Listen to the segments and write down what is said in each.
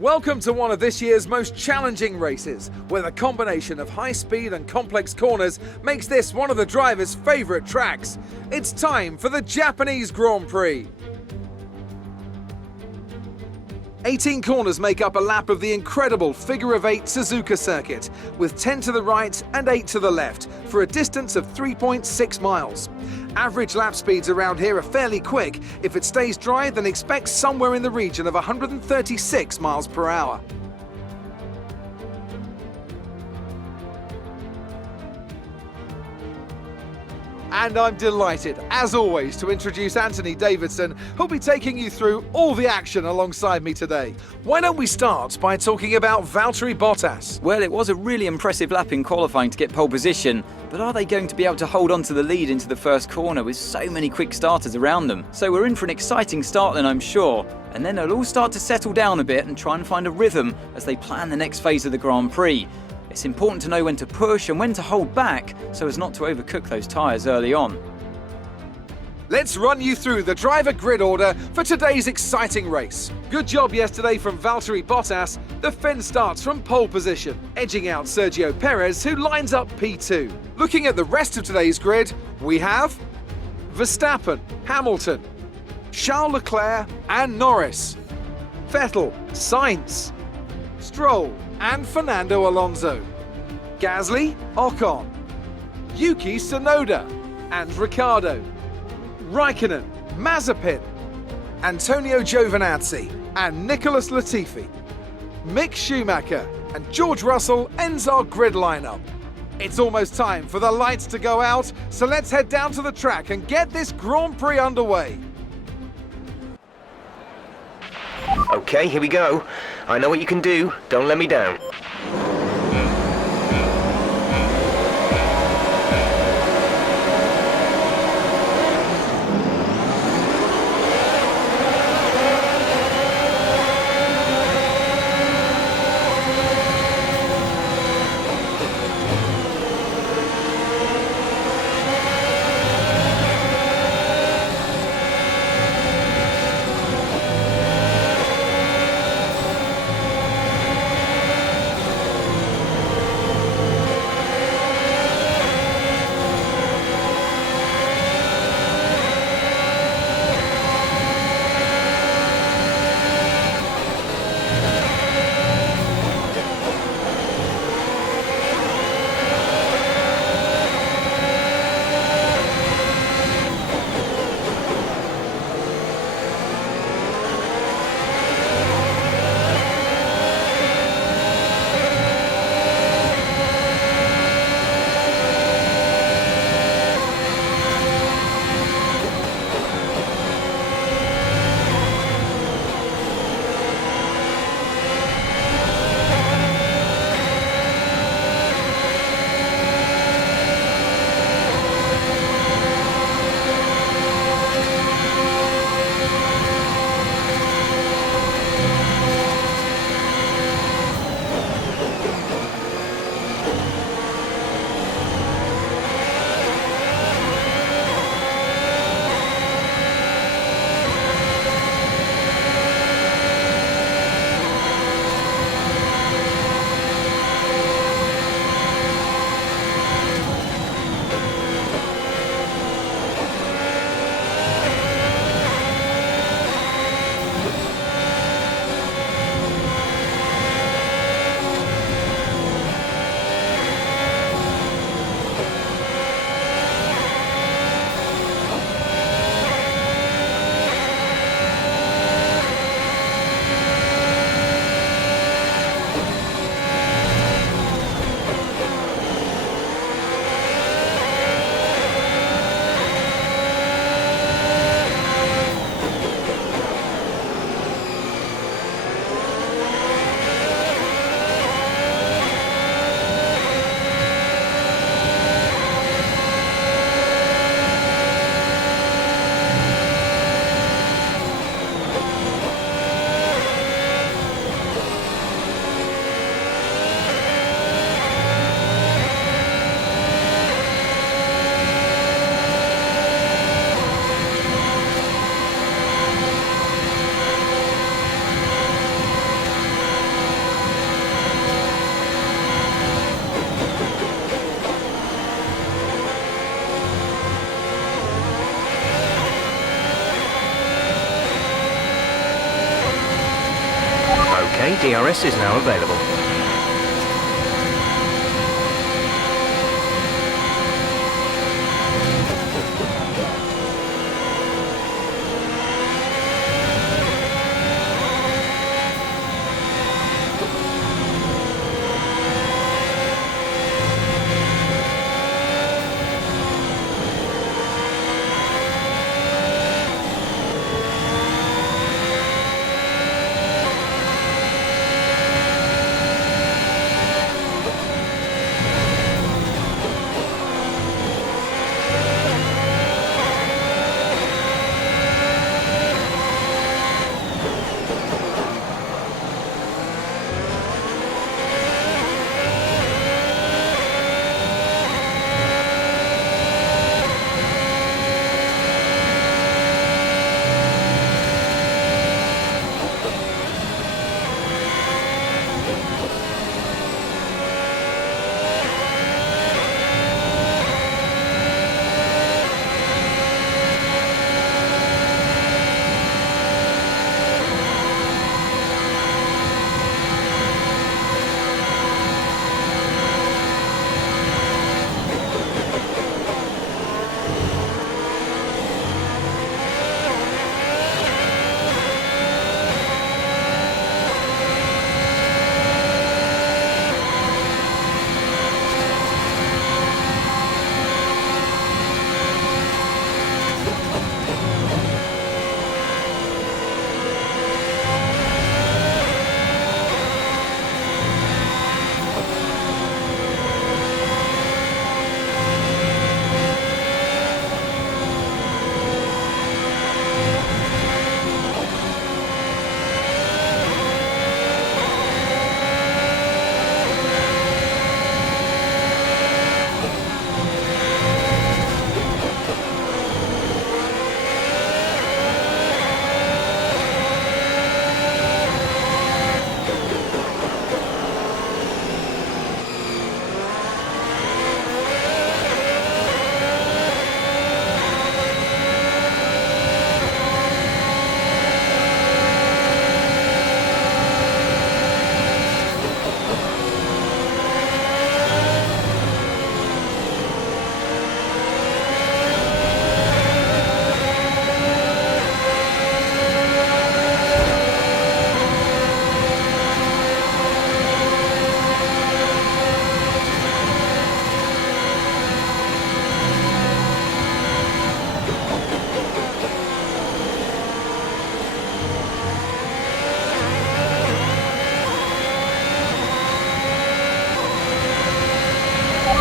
Welcome to one of this year's most challenging races, where the combination of high speed and complex corners makes this one of the drivers' favourite tracks. It's time for the Japanese Grand Prix. 18 corners make up a lap of the incredible figure-of-8 Suzuka circuit, with 10 to the right and 8 to the left, for a distance of 3.6 miles. Average lap speeds around here are fairly quick. If it stays dry, then expect somewhere in the region of 136 miles per hour. And I'm delighted, as always, to introduce Anthony Davidson, who'll be taking you through all the action alongside me today. Why don't we start by talking about Valtteri Bottas? Well, it was a really impressive lap in qualifying to get pole position, but are they going to be able to hold on to the lead into the first corner with so many quick starters around them? So we're in for an exciting start then, I'm sure, and then they'll all start to settle down a bit and try and find a rhythm as they plan the next phase of the Grand Prix. It's important to know when to push and when to hold back so as not to overcook those tyres early on. Let's run you through the driver grid order for today's exciting race. Good job yesterday from Valtteri Bottas. The Finn starts from pole position, edging out Sergio Perez, who lines up P2. Looking at the rest of today's grid, we have Verstappen, Hamilton, Charles Leclerc and Norris, Vettel, Sainz, Stroll and Fernando Alonso, Gasly, Ocon, Yuki Tsunoda and Ricciardo, Raikkonen, Mazepin, Antonio Giovinazzi and Nicholas Latifi, Mick Schumacher and George Russell ends our grid lineup. It's almost time for the lights to go out, so let's head down to the track and get this Grand Prix underway. Okay, here we go. I know what you can do. Don't let me down. Okay, DRS is now available.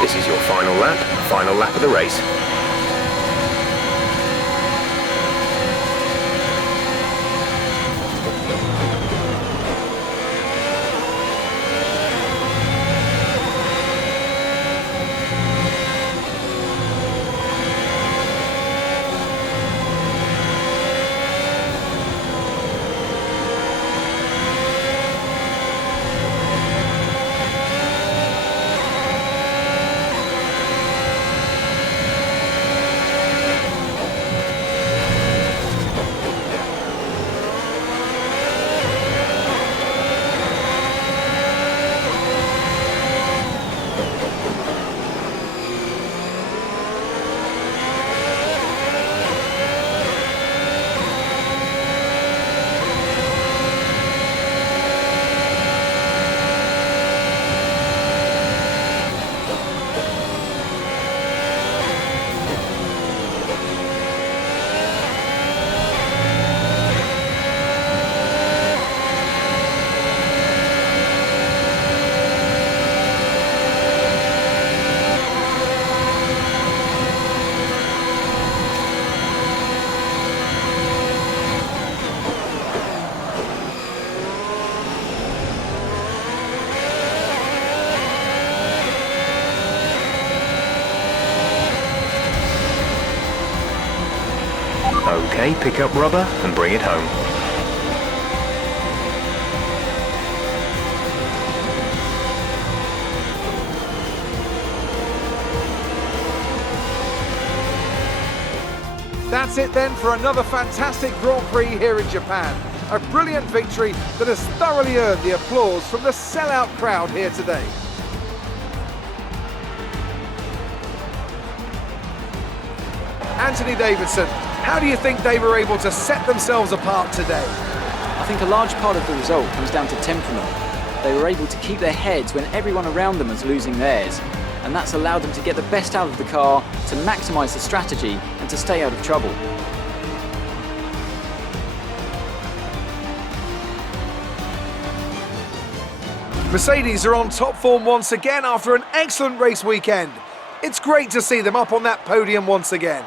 This is your final lap of the race. Okay, pick up rubber and bring it home. That's it then for another fantastic Grand Prix here in Japan. A brilliant victory that has thoroughly earned the applause from the sellout crowd here today. Anthony Davidson, how do you think they were able to set themselves apart today? I think a large part of the result comes down to temperament. They were able to keep their heads when everyone around them was losing theirs, and that's allowed them to get the best out of the car, to maximise the strategy and to stay out of trouble. Mercedes are on top form once again after an excellent race weekend. It's great to see them up on that podium once again.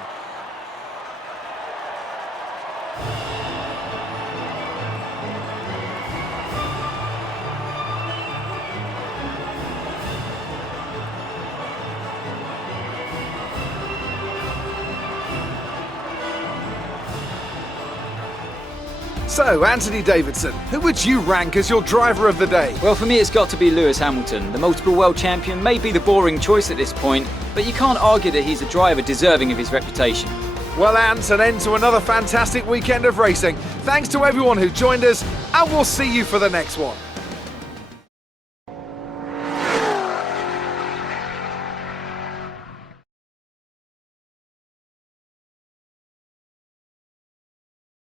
So, Anthony Davidson, who would you rank as your driver of the day? Well, for me it's got to be Lewis Hamilton. The multiple world champion may be the boring choice at this point, but you can't argue that he's a driver deserving of his reputation. Well, Ant, an end to another fantastic weekend of racing. Thanks to everyone who joined us, and we'll see you for the next one.